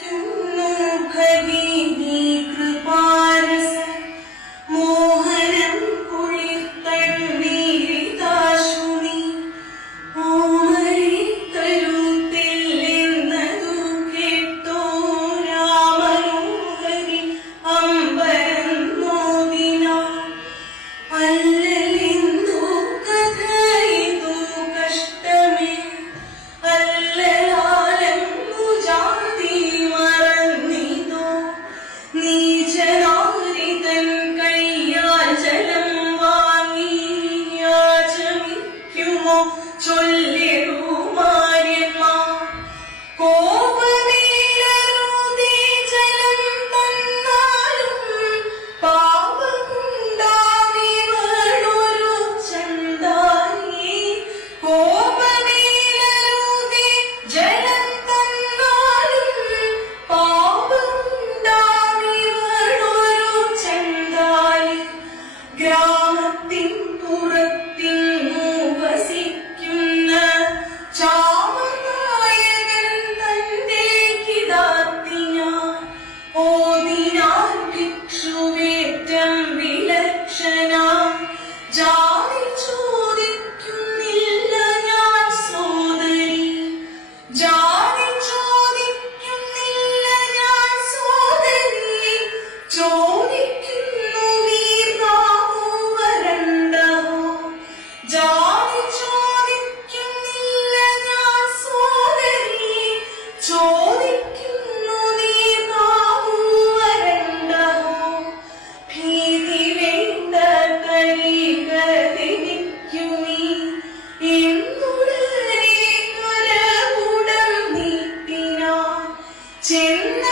كم كبير ചോദിക്കുന്നു നീ നാമോ വരണ്ടവോ ജാതി ചോദിക്കുന്നില്ല ഞാൻ സോദരി. ചോദിക്കുന്നു നീ നാമോ വരണ്ടവോ ഭീതി വേണ്ട കരികതിനിക്കു നീ ഇന്നുടനെ കുലകൂടം നീട്ടിനാ. ചെന്ന